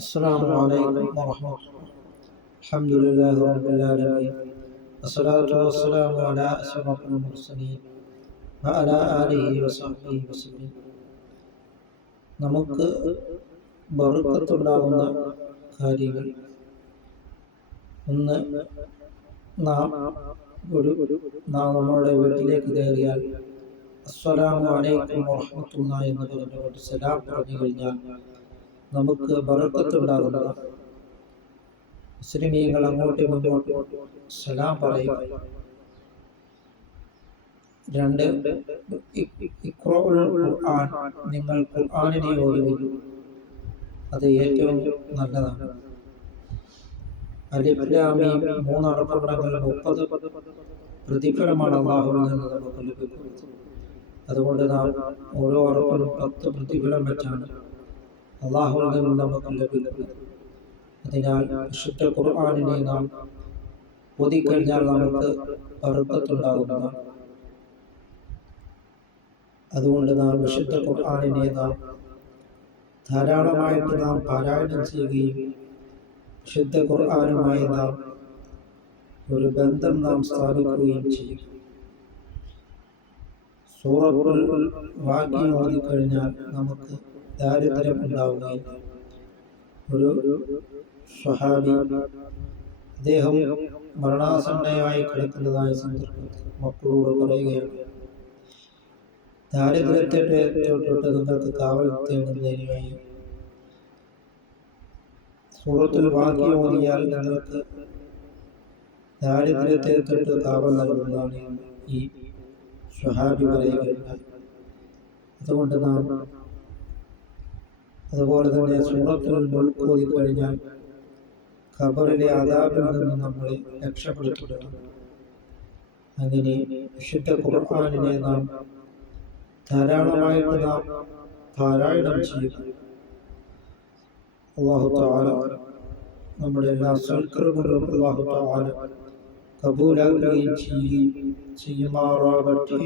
السلام عليكم ورحمة الله الحمد لله رب العالمين والصلاة والسلام على أشرف المرسلين وعلى آله وصحبه وسلم നമുക്ക് ബറുക്കത്തുണ്ടാകുന്ന കാര്യങ്ങൾ ഒന്ന് നാം ഒരു നാം നമ്മളുടെ വീട്ടിലേക്ക് കയറിയാൽ അസ്സലാമു അലൈക്കും വറഹ്മത്തുള്ളാ എന്ന് പറഞ്ഞുകൊണ്ട് സലാം പറഞ്ഞു കഴിഞ്ഞാൽ നമുക്ക് ബറക്കത്തുണ്ടാകുന്നതാണ് മുസ്ലിമീങ്ങൾ അങ്ങോട്ടും ഇങ്ങോട്ടും സലാം പറയും. രണ്ട് നിങ്ങൾ ഖുർആാനിനെ ഓതുവിൻ അത് ഏറ്റവും നല്ലതാണ്. അലിഫ് ലാം മീം മൂന്ന് അറബങ്ങൾ മുപ്പത് പ്രതിഫലമാണ് അള്ളാഹുവിൽ നിന്ന് നമുക്ക് ലഭിക്കുന്നത്. അതുകൊണ്ട് നാം ഓരോ അറബിലും പത്ത് പ്രതിഫലം വെച്ചാണ് അള്ളാഹുവിൽ നിന്നും നമുക്ക് ലഭിക്കുന്നത് അതിനാൽ വിശുദ്ധ ഖുർആാനിനെ നാം ഓതിക്കഴിഞ്ഞാൽ നമുക്ക് ബർക്കത്തുണ്ടാകുന്നതാണ് അതുകൊണ്ട് നാം വിശുദ്ധ ഖുർആാനിനെ നാം ധാരാളമായിട്ട് നാം പാരായണം ചെയ്യുകയും വിശുദ്ധ ഖുർആാനുമായി നാം ഒരു ബന്ധം നാം സ്ഥാപിക്കുകയും ചെയ്യും. സൂറത്തുൽ വാക്യം ഓതിക്കഴിഞ്ഞാൽ നമുക്ക് ദാരിദ്ര്യം ഉണ്ടാവുകയും ഒരു സ്വഹാബി അദ്ദേഹം മരണാസന്നയായി കിടക്കുന്നതായ സന്ദർഭത്തിൽ മക്കളോട് പറയുകയാണ്. ദാരിദ്ര്യത്തെ തൊട്ട് നിങ്ങൾക്ക് കാവൽ തേടുന്നതിനായി സൂറത്തിൽ വാക്യം ഓതിയാൽ നിങ്ങൾക്ക് ദാരിദ്ര്യത്തെ തൊട്ട് കാവൽ നൽകുന്നതാണ് ഈ സ്വഹാബി പറയുകയുണ്ടായി അതുകൊണ്ട് നാം അതുപോലെ തന്നെ സൂറത്തിൽ മുൾക്കോതി കഴിഞ്ഞാൽ ഖബറിലെ അതാപിൽ നിന്ന് നമ്മളെ രക്ഷപ്പെടുത്തുക. അങ്ങനെ വിശുദ്ധ ഖുർആാനിനെ നാം ധാരാളമായിട്ട് നാം പാരായണം ചെയ്യുക. അള്ളാഹുത്താല നമ്മുടെ എല്ലാ സൽക്കർമ്മങ്ങളും അള്ളാഹുത്താല കബൂലാകുകയും ചെയ്യുകയും ചെയ്യുമാറാകട്ടെ.